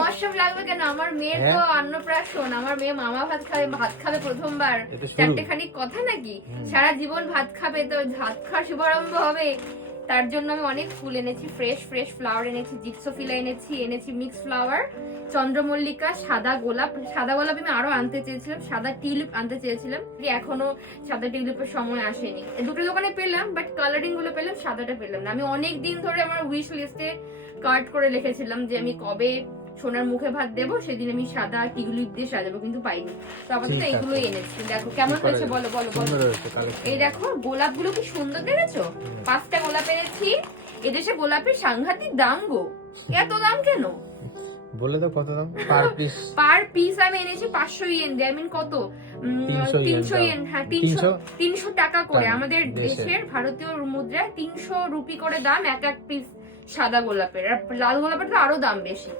Mushroom লাগবে কেন? আমার মেয়ের তো অন্নপ্রাশন, আমার মেয়ে মামা ভাত খাবে প্রথমবার। চারটেখানি কথা নাকি? সারা জীবন ভাত খাবে, তো ভাত খাওয়ার শুভারম্ভ হবে। তার জন্য আমি অনেক ফুল এনেছি, ফ্রেশ ফ্লাওয়ার এনেছি, জিপসোফিলা এনেছি মিক্স ফ্লাওয়ার, চন্দ্রমল্লিকা, সাদা গোলাপ আমি আরো আনতে চেয়েছিলাম, সাদা টিউলিপ আনতে চেয়েছিলাম, এখনো সাদা টিউলিপের সময় আসেনি। দুটো দোকানে পেলাম, বাট কালারিং গুলো পেলাম, সাদাটা পেলাম না। আমি অনেক দিন ধরে আমার উইশ লিস্টে কার্ড করে লিখেছিলাম যে আমি কবে সোনার মুখে ভাত দেবো, সেদিন আমি সাদা টিউলিপ দিয়ে সাজাবো, কিন্তু পাইনি। তো আপাতত এইগুলোই এনেছি। দেখো কেমন হয়েছে, বলো বলো বলো। এই দেখো গোলাপগুলো কি সুন্দর দেখেছো? 5টা গোলাপ এনেছি। এদেশে গোলাপের সাংঘাতিক দাম গো। এত দাম কেন বলে দাও, কত দাম পার পিস? আমি এনেছি 500 ইয়েন দিয়ে, আই মিন কত, 300 ইয়েন। হ্যাঁ, 300 টাকা করে। আমাদের দেশের ভারতীয় মুদ্রায় 300 রুপি করে দাম এক পিস সাদা গোলাপের। আর লাল গোলাপের তো আরো দাম বেশি।